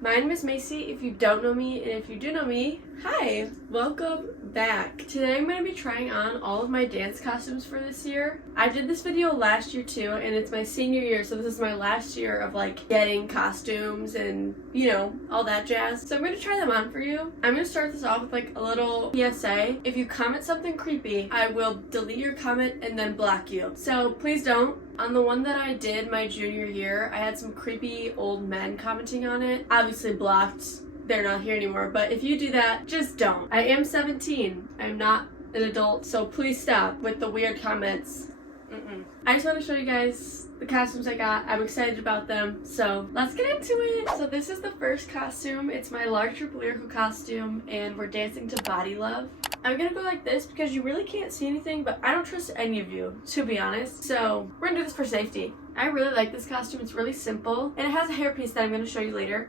My name is Macy, if you don't know me, and if you do know me, hi! Welcome back. Today I'm going to be trying on all of my dance costumes for this year. I did this video last year too, and it's my senior year, so this is my last year of like getting costumes and, you know, all that jazz. So I'm going to try them on for you. I'm going to start this off with like a little PSA. If you comment something creepy, I will delete your comment and then block you. So please don't. On the one that I did my junior year, I had some creepy old men commenting on it. Obviously blocked. They're not here anymore, but if you do that, just don't. I am 17. I'm not an adult, so please stop with the weird comments. I just want to show you guys the costumes I got. I'm excited about them, so let's get into it. So this is the first costume. It's my large group Lyrica costume, and we're dancing to Body Love. I'm gonna go like this because you really can't see anything, but I don't trust any of you, to be honest. So we're gonna do this for safety. I really like this costume. It's really simple, and it has a hairpiece that I'm gonna show you later.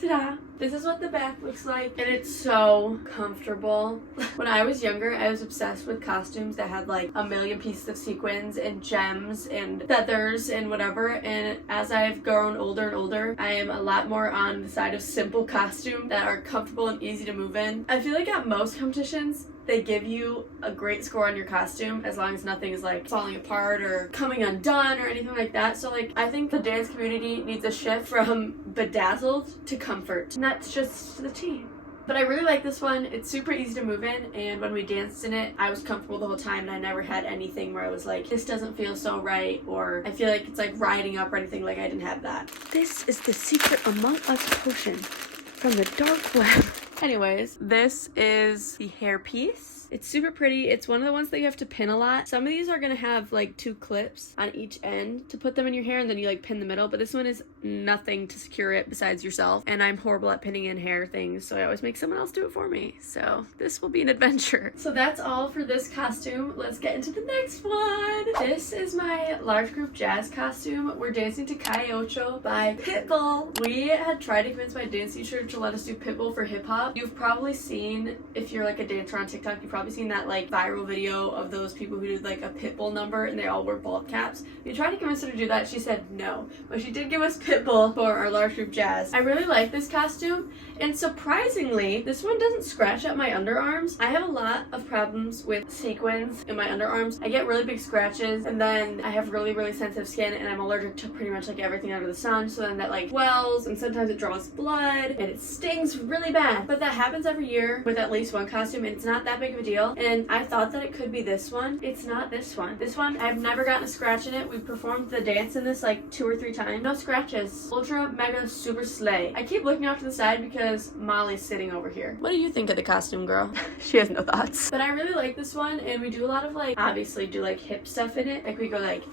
Ta-da! This is what the back looks like, and it's so comfortable. When I was younger, I was obsessed with costumes that had like a million pieces of sequins and gems and feathers and whatever, and as I've grown older and older, I am a lot more on the side of simple costumes that are comfortable and easy to move in. I feel like at most competitions, they give you a great score on your costume as long as nothing is like falling apart or coming undone or anything like that. So like I think the dance community needs a shift from bedazzled to comfort, and that's just the tea. But I really like this one. It's super easy to move in, and when we danced in it, I was comfortable the whole time, and I never had anything where I was like, this doesn't feel so right, or I feel like it's like riding up or anything. Like I didn't have that. This is the secret Among Us potion from the dark web. Anyways, this is the hairpiece. It's super pretty. It's one of the ones that you have to pin a lot. Some of these are gonna have like 2 clips on each end to put them in your hair, and then you like pin the middle, but this one is nothing to secure it besides yourself, and I'm horrible at pinning in hair things, so I always make someone else do it for me. So this will be an adventure. So that's all for this costume. Let's get into the next one. This is my large group jazz costume. We're dancing to Coyote by Pitbull. We had tried to convince my dance teacher to let us do Pitbull for hip hop. You've probably seen, if you're like a dancer on TikTok, you've probably seen that like viral video of those people who did like a Pitbull number and they all wear bald caps. We tried to convince her to do that. She said no, but she did give us Pitbull for our large group jazz. I really like this costume, and surprisingly, this one doesn't scratch at my underarms. I have a lot of problems with sequins in my underarms. I get really big scratches, and then I have really, really sensitive skin, and I'm allergic to pretty much like everything under the sun, so then that like swells, and sometimes it draws blood, and it stings really bad. But that happens every year with at least one costume, and it's not that big of a deal, and I thought that it could be this one. It's not this one. This one, I've never gotten a scratch in it. We performed the dance in this like 2 or 3 times. No scratches. Ultra mega super slay. I keep looking off to the side because Molly's sitting over here. What do you think of the costume, girl? She has no thoughts. But I really like this one, and we do a lot of like, obviously do like hip stuff in it. Like we go like,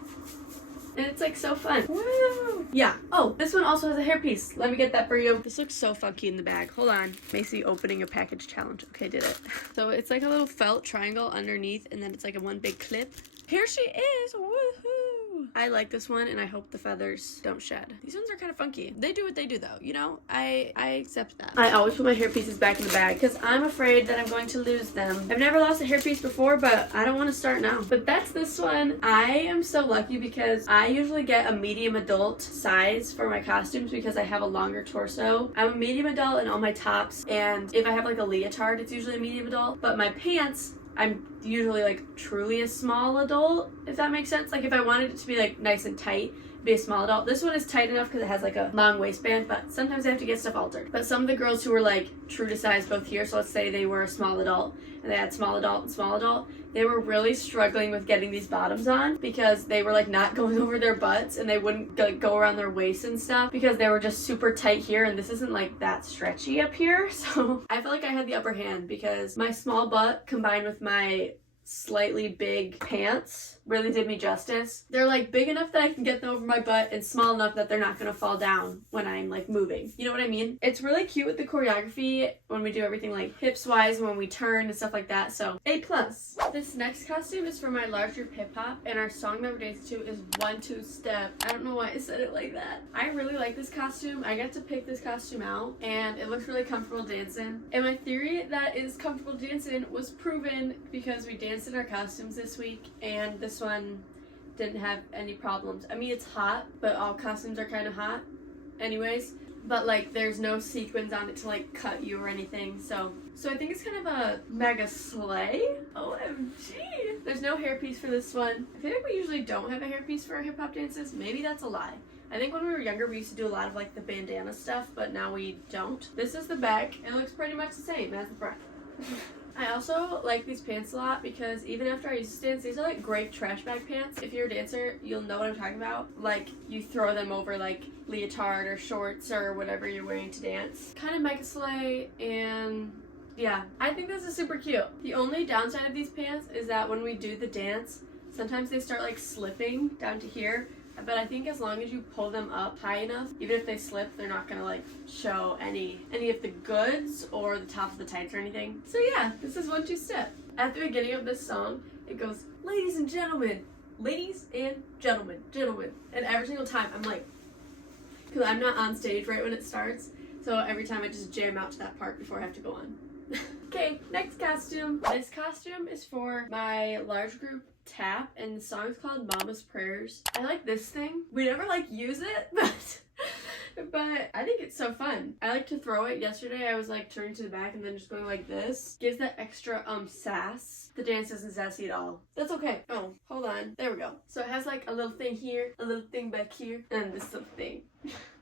and it's like so fun. Woo! Yeah. Oh, this one also has a hairpiece. Let me get that for you. This looks so funky in the bag. Hold on. Macy opening a package challenge. Okay, did it. So it's like a little felt triangle underneath, and then it's like a one big clip. Here she is. Woohoo! I like this one, and I hope the feathers don't shed. These ones are kind of funky. They do what they do though, you know? I accept that. I always put my hair pieces back in the bag because I'm afraid that I'm going to lose them. I've never lost a hairpiece before, but I don't want to start now. But that's this one. I am so lucky because I usually get a medium adult size for my costumes because I have a longer torso. I'm a medium adult in all my tops, and if I have like a leotard, it's usually a medium adult, but my pants, I'm usually like truly a small adult, if that makes sense. Like if I wanted it to be like nice and tight, be a small adult. This one is tight enough because it has like a long waistband, but sometimes I have to get stuff altered. But some of the girls who were like true to size both here, so let's say they were a small adult and they had small adult and small adult, they were really struggling with getting these bottoms on because they were like not going over their butts, and they wouldn't like go around their waist and stuff because they were just super tight here, and this isn't like that stretchy up here. So I felt like I had the upper hand because my small butt combined with my slightly big pants really did me justice. They're like big enough that I can get them over my butt and small enough that they're not gonna fall down when I'm like moving. You know what I mean? It's really cute with the choreography when we do everything like hips wise, when we turn and stuff like that. So A+. This next costume is for my large group hip hop, and our song that we're dancing to is 1 2 Step. I don't know why I said it like that. I really like this costume. I got to pick this costume out, and it looks really comfortable dancing. And my theory that is comfortable dancing was proven because we danced in our costumes this week, and this one didn't have any problems. I mean, it's hot, but all costumes are kind of hot anyways. but like there's no sequins on it to like cut you or anything. So I think it's kind of a mega slay. OMG. There's no hairpiece for this one. I feel like we usually don't have a hairpiece for our hip hop dances. Maybe that's a lie. I think when we were younger, we used to do a lot of like the bandana stuff, but now we don't. This is the back. It looks pretty much the same as the front. I also like these pants a lot because even after I used to dance, these are like great trash bag pants. If you're a dancer, you'll know what I'm talking about. Like you throw them over like leotard or shorts or whatever you're wearing to dance. Kind of mega slay, and yeah, I think this is super cute. The only downside of these pants is that when we do the dance, sometimes they start like slipping down to here. But I think as long as you pull them up high enough, even if they slip, they're not gonna like show any of the goods or the top of the tights or anything. So yeah, this is 1 2 step. At the beginning of this song, it goes, ladies and gentlemen, gentlemen. And every single time I'm like, because I'm not on stage right when it starts, so every time I just jam out to that part before I have to go on. Okay, next costume. This costume is for my large group tap, and the song is called Mama's Prayers. I like this thing. We never like use it, but I think it's so fun. I like to throw it. Yesterday I was like turning to the back and then just going like this. Gives that extra sass. The dance isn't sassy at all. That's okay. Oh, hold on. There we go. So it has like a little thing here, a little thing back here, and this little thing.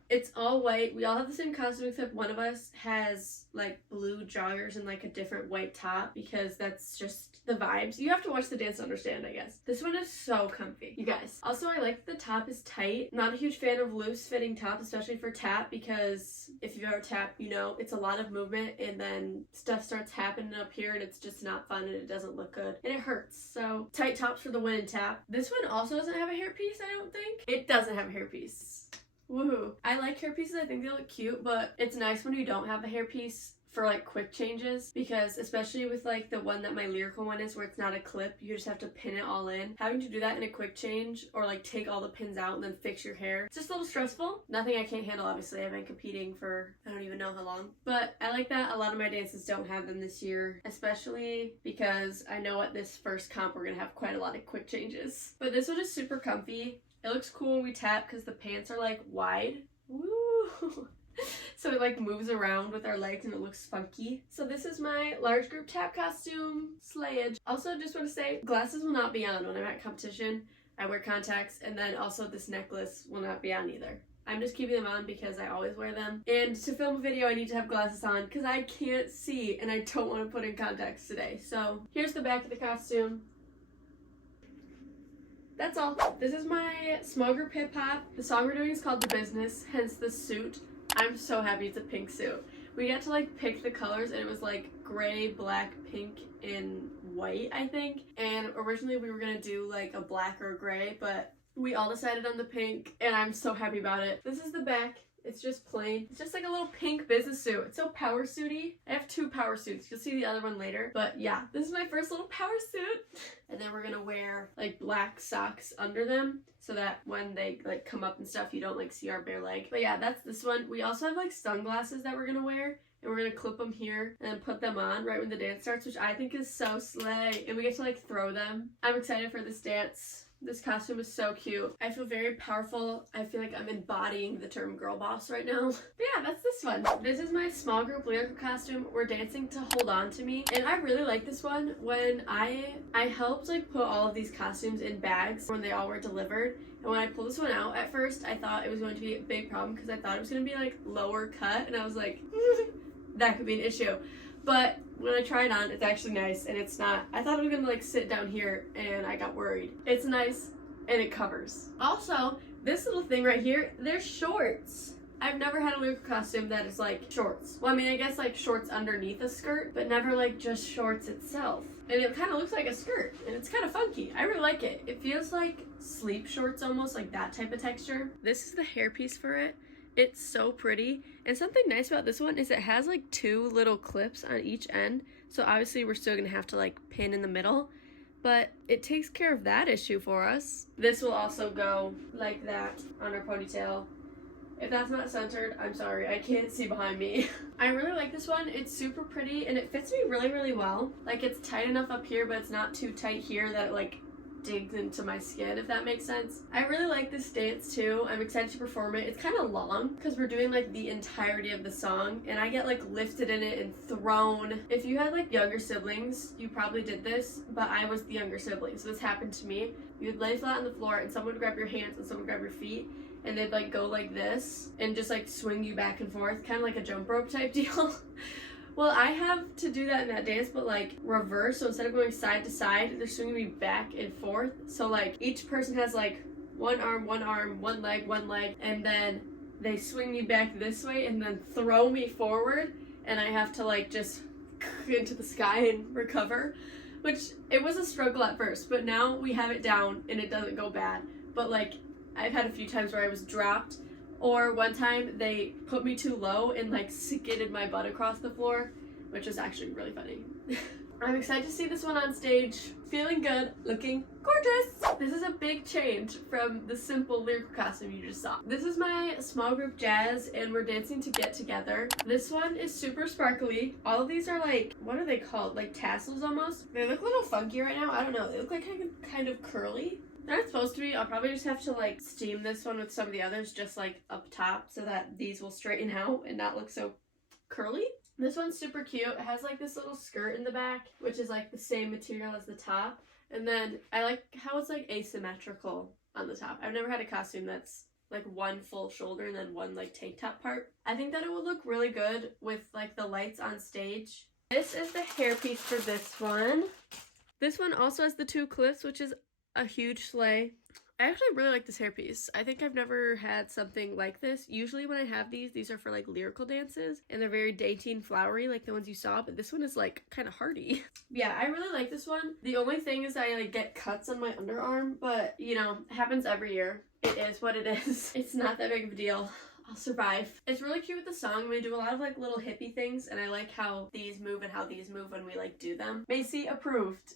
It's all white. We all have the same costume except one of us has like blue joggers and like a different white top because that's just the vibes. You have to watch the dance to understand, I guess. This one is so comfy, you guys. Also, I like that the top is tight. Not a huge fan of loose fitting tops, especially for tap, because if you've ever tapped, you know it's a lot of movement and then stuff starts happening up here and it's just not fun and it doesn't look good and it hurts. So tight tops for the win in tap. This one also doesn't have a hairpiece, I don't think. It doesn't have a hairpiece. Woohoo. I like hairpieces, I think they look cute, but it's nice when you don't have a hairpiece for like quick changes, because especially with like the one that my Lyrica one is where it's not a clip, you just have to pin it all in. Having to do that in a quick change or like take all the pins out and then fix your hair, it's just a little stressful. Nothing I can't handle, obviously. I've been competing for I don't even know how long, but I like that a lot of my dances don't have them this year, especially because I know at this first comp we're gonna have quite a lot of quick changes. But this one is super comfy. It looks cool when we tap because the pants are like wide. Woo! So it like moves around with our legs and it looks funky. So this is my large group tap costume. Slayage. Also, just want to say, glasses will not be on when I'm at competition. I wear contacts, and then also this necklace will not be on either. I'm just keeping them on because I always wear them. And to film a video, I need to have glasses on because I can't see and I don't want to put in contacts today. So here's the back of the costume. That's all. This is my small group hip hop. The song we're doing is called The Business, hence the suit. I'm so happy it's a pink suit. We got to like pick the colors and it was like gray, black, pink, and white, I think. And originally we were gonna do like a black or a gray, but we all decided on the pink and I'm so happy about it. This is the back. It's just plain. It's just like a little pink business suit. It's so power suity. I have 2 power suits. You'll see the other one later. But yeah, this is my first little power suit. And then we're gonna wear like black socks under them so that when they like come up and stuff, you don't like see our bare leg. But yeah, that's this one. We also have like sunglasses that we're gonna wear. And we're gonna clip them here and then put them on right when the dance starts, which I think is so slay. And we get to like throw them. I'm excited for this dance. This costume is so cute. I feel very powerful. I feel like I'm embodying the term girl boss right now. But yeah, that's this one. This is my small group Lyrica costume. We're dancing to Hold On To Me. And I really like this one. When I helped like put all of these costumes in bags when they all were delivered. And when I pulled this one out at first, I thought it was going to be a big problem because I thought it was going to be like lower cut. And I was like, that could be an issue. But when I try it on, it's actually nice and it's not. I thought it was gonna like sit down here and I got worried. It's nice and it covers. Also, this little thing right here, they're shorts. I've never had a Lyrica costume that is like shorts. Well, I mean, I guess like shorts underneath a skirt, but never like just shorts itself. And it kind of looks like a skirt and it's kind of funky. I really like it. It feels like sleep shorts almost, like that type of texture. This is the hairpiece for it. It's so pretty. And something nice about this one is it has like 2 little clips on each end. So obviously we're still gonna have to like pin in the middle, but it takes care of that issue for us. This will also go like that on our ponytail. If that's not centered, I'm sorry, I can't see behind me. I really like this one. It's super pretty and it fits me really, really well. Like it's tight enough up here, but it's not too tight here that it like digs into my skin, if that makes sense. I really like this dance too. I'm excited to perform it. It's kind of long because we're doing like the entirety of the song, and I get like lifted in it and thrown. If you had like younger siblings, you probably did this, but I was the younger sibling, so this happened to me. You would lay flat on the floor and someone would grab your hands and someone would grab your feet, and they'd like go like this and just like swing you back and forth, kind of like a jump rope type deal. Well, I have to do that in that dance, but like reverse. So instead of going side to side, they're swinging me back and forth. So like each person has like one arm, one leg, and then they swing me back this way and then throw me forward, and I have to like just into the sky and recover, which it was a struggle at first, but now we have it down and it doesn't go bad. But like I've had a few times where I was dropped, or one time they put me too low and like skidded my butt across the floor, which was actually really funny. I'm excited to see this one on stage. Feeling good, looking gorgeous. This is a big change from the simple Lyrica costume you just saw. This is my small group jazz, and we're dancing to Get Together. This one is super sparkly. All of these are like, what are they called? Like tassels almost. They look a little funky right now. I don't know. They look like kind of curly. They're not supposed to be. I'll probably just have to like steam this one with some of the others just like up top so that these will straighten out and not look so curly. This one's super cute. It has like this little skirt in the back, which is like the same material as the top. And then I like how it's like asymmetrical on the top. I've never had a costume that's like one full shoulder and then one like tank top part. I think that it would look really good with like the lights on stage. This is the hairpiece for this one. This one also has the two clips, which is a huge slay. I actually really like this hairpiece. I think I've never had something like this. Usually when I have these are for like lyrical dances, and they're very dainty and flowery like the ones you saw, but this one is like kind of hardy. Yeah, I really like this one. The only thing is I like get cuts on my underarm, but you know, it happens every year. It is what it is. It's not that big of a deal. I'll survive. It's really cute with the song. We do a lot of like little hippie things, and I like how these move and how these move when we like do them. Macy approved.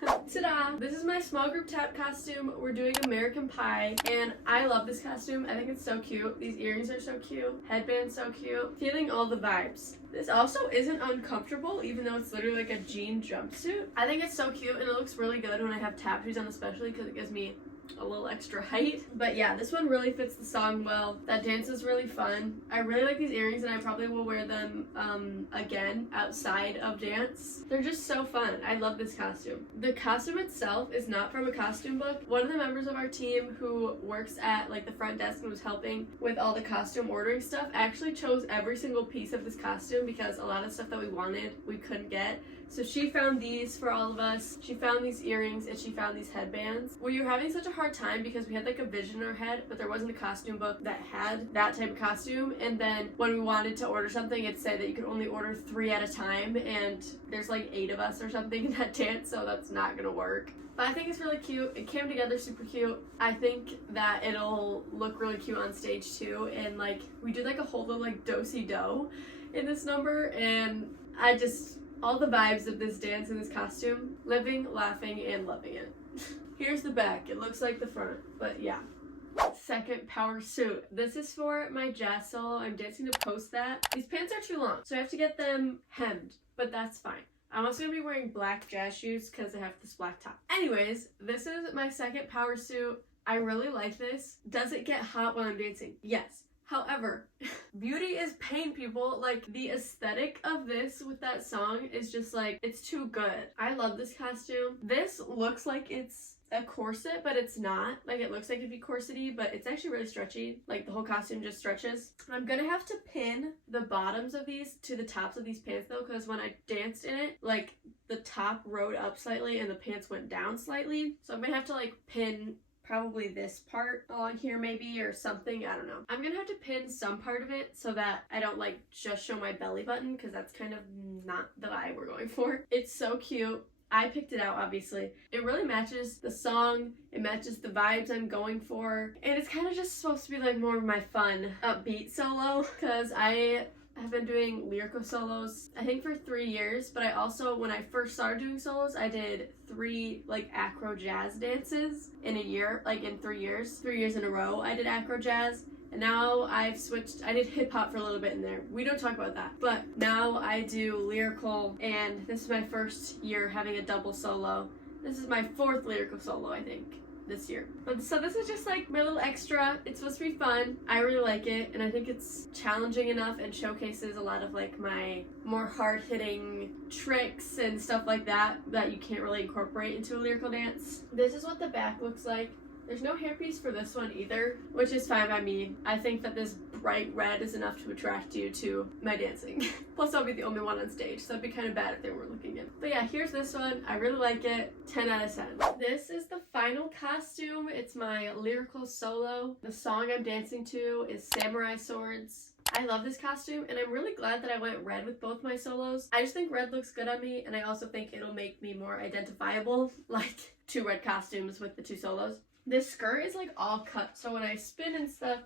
Ta-da! This is my small group tap costume. We're doing American Pie, and I love this costume. I think it's so cute. These earrings are so cute. Headband's so cute. Feeling all the vibes. This also isn't uncomfortable, even though it's literally like a jean jumpsuit. I think it's so cute, and it looks really good when I have tap shoes on, especially because it gives me a little extra height. But yeah, this one really fits the song well. That dance is really fun. I really like these earrings, and I probably will wear them again outside of dance. They're just so fun. I love this costume. The costume itself is not from a costume book. One of the members of our team who works at like the front desk and was helping with all the costume ordering stuff actually chose every single piece of this costume because a lot of stuff that we wanted we couldn't get. So she found these for all of us. She found these earrings, and she found these headbands. We were having such a hard time because we had like a vision in our head, but there wasn't a costume book that had that type of costume. And then when we wanted to order something, it'd say that you could only order 3 at a time, and there's like 8 of us or something in that dance, so that's not gonna work. But I think it's really cute. It came together super cute. I think that it'll look really cute on stage too. And like we did like a whole little like do-si-do in this number, and I just, all the vibes of this dance and this costume, living, laughing, and loving it. Here's the back. It looks like the front, but yeah. Second power suit. This is for my Gessel. I'm dancing to post that. These pants are too long, so I have to get them hemmed, but that's fine. I'm also going to be wearing black jazz shoes because I have this black top. Anyways, this is my second power suit. I really like this. Does it get hot when I'm dancing? Yes. However, beauty is pain, people. Like, the aesthetic of this with that song is just like, it's too good. I love this costume. This looks like it's a corset, but it's not. Like, it looks like it'd be corsety, but it's actually really stretchy. Like, the whole costume just stretches. I'm gonna have to pin the bottoms of these to the tops of these pants though, because when I danced in it, like, the top rode up slightly and the pants went down slightly. So I'm gonna have to like pin probably this part along here maybe, or something. I don't know. I'm gonna have to pin some part of it so that I don't like just show my belly button, because that's kind of not the vibe we're going for. It's so cute. I picked it out, obviously. It really matches the song, it matches the vibes I'm going for, and it's kind of just supposed to be like more of my fun, upbeat solo, because I have been doing Lyrica solos, I think, for 3 years, but I also, when I first started doing solos, I did 3 like acro jazz dances in a year, like in 3 years. 3 years in a row I did acro jazz, and now I've switched. I did hip hop for a little bit in there. We don't talk about that. But now I do lyrical, and this is my first year having a double solo. This is my 4th Lyrica solo, I think, this year. But so this is just like my little extra. It's supposed to be fun. I really like it, and I think it's challenging enough and showcases a lot of like my more hard-hitting tricks and stuff like that that you can't really incorporate into a lyrical dance. This is what the back looks like. There's no hairpiece for this one either, which is fine by me. I think that this bright red is enough to attract you to my dancing. Plus I'll be the only one on stage, so it'd be kind of bad if they weren't looking in. But yeah, here's this one. I really like it. 10 out of 10. This is the final costume. It's my lyrical solo. The song I'm dancing to is Samurai Swords. I love this costume, and I'm really glad that I went red with both my solos. I just think red looks good on me, and I also think it'll make me more identifiable, like 2 red costumes with the 2 solos. This skirt is like all cut, so when I spin and stuff,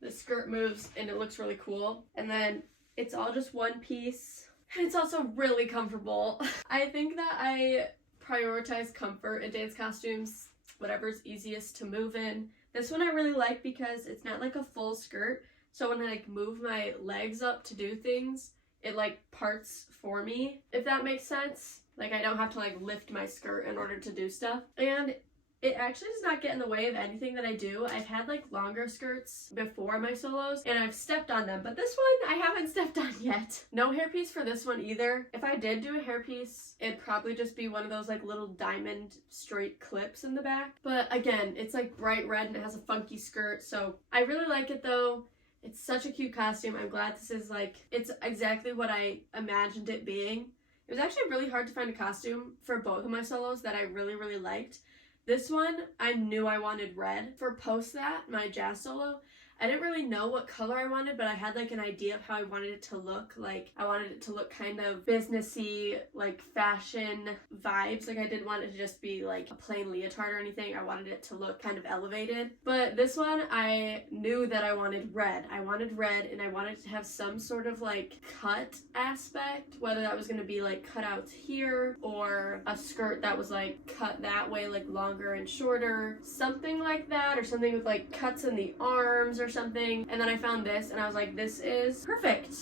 the skirt moves and it looks really cool. And then it's all just one piece. And it's also really comfortable. I think that I prioritize comfort in dance costumes, whatever's easiest to move in. This one I really like because it's not like a full skirt, so when I like move my legs up to do things, it like parts for me, if that makes sense. Like I don't have to like lift my skirt in order to do stuff. And it actually does not get in the way of anything that I do. I've had like longer skirts before my solos and I've stepped on them, but this one I haven't stepped on yet. No hairpiece for this one either. If I did do a hairpiece, it'd probably just be one of those like little diamond straight clips in the back. But again, it's like bright red and it has a funky skirt, so I really like it though. It's such a cute costume. I'm glad this is like, it's exactly what I imagined it being. It was actually really hard to find a costume for both of my solos that I really, really liked. This one, I knew I wanted red. For Post That, my jazz solo, I didn't really know what color I wanted, but I had like an idea of how I wanted it to look. Like I wanted it to look kind of businessy, like fashion vibes. Like I didn't want it to just be like a plain leotard or anything. I wanted it to look kind of elevated. But this one, I knew that I wanted red. I wanted red and I wanted to have some sort of like cut aspect, whether that was going to be like cutouts here or a skirt that was like cut that way, like longer and shorter, something like that, or something with like cuts in the arms or something. And then I found this and I was like, this is perfect.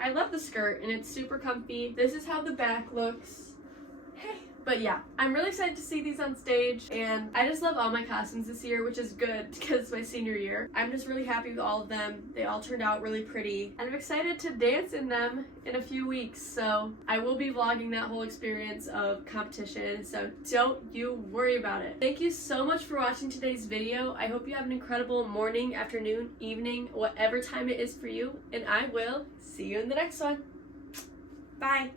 I love the skirt and it's super comfy. This is how the back looks. Hey. But yeah, I'm really excited to see these on stage, and I just love all my costumes this year, which is good because it's my senior year. I'm just really happy with all of them. They all turned out really pretty, and I'm excited to dance in them in a few weeks, so I will be vlogging that whole experience of competition, so don't you worry about it. Thank you so much for watching today's video. I hope you have an incredible morning, afternoon, evening, whatever time it is for you, and I will see you in the next one. Bye!